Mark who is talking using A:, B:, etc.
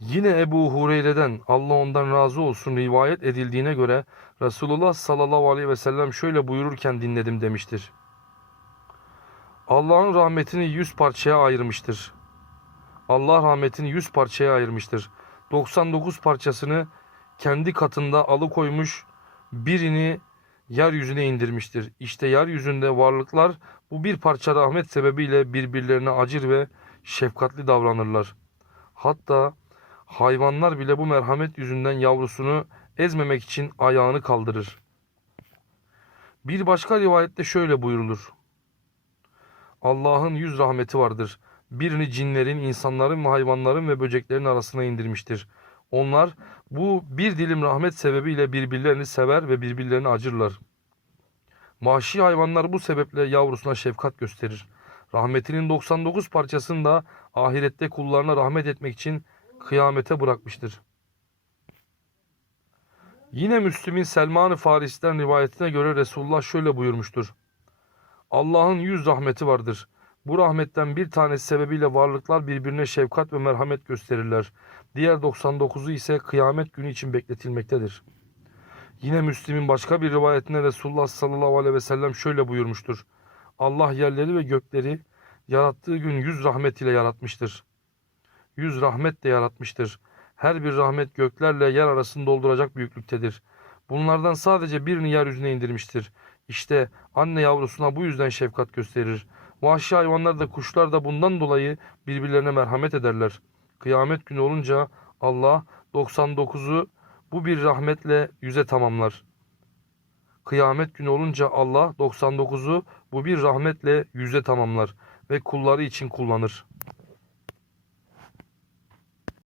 A: Yine Ebu Hureyre'den Allah ondan razı olsun rivayet edildiğine göre Resulullah sallallahu aleyhi ve sellem şöyle buyururken dinledim demiştir. Allah'ın rahmetini yüz parçaya ayırmıştır. Allah rahmetini yüz parçaya ayırmıştır. 99 parçasını kendi katında alıkoymuş, birini yeryüzüne indirmiştir. İşte yeryüzünde varlıklar bu bir parça rahmet sebebiyle birbirlerine acır ve şefkatli davranırlar. Hatta hayvanlar bile bu merhamet yüzünden yavrusunu ezmemek için ayağını kaldırır. Bir başka rivayette şöyle buyurulur. Allah'ın yüz rahmeti vardır. Birini cinlerin, insanların ve hayvanların ve böceklerin arasına indirmiştir. Onlar bu bir dilim rahmet sebebiyle birbirlerini sever ve birbirlerine acırlar. Vahşi hayvanlar bu sebeple yavrusuna şefkat gösterir. Rahmetinin 99 parçasını da ahirette kullarına rahmet etmek için kıyamete bırakmıştır. Yine Müslim'in Selman-ı Faris'ten rivayetine göre Resulullah şöyle buyurmuştur. Allah'ın yüz rahmeti vardır. Bu rahmetten bir tanesi sebebiyle varlıklar birbirine şefkat ve merhamet gösterirler. Diğer 99'u ise kıyamet günü için bekletilmektedir. Yine Müslim'in başka bir rivayetinde Resulullah sallallahu aleyhi ve sellem şöyle buyurmuştur. Allah yerleri ve gökleri yarattığı gün yüz rahmet ile yaratmıştır. Yüz rahmet de yaratmıştır. Her bir rahmet göklerle yer arasını dolduracak büyüklüktedir. Bunlardan sadece birini yeryüzüne indirmiştir. İşte anne yavrusuna bu yüzden şefkat gösterir. Vahşi hayvanlar da kuşlar da bundan dolayı birbirlerine merhamet ederler. Kıyamet günü olunca Allah 99'u bu bir rahmetle yüze tamamlar. Kıyamet günü olunca Allah 99'u bu bir rahmetle yüze tamamlar ve kulları için kullanır.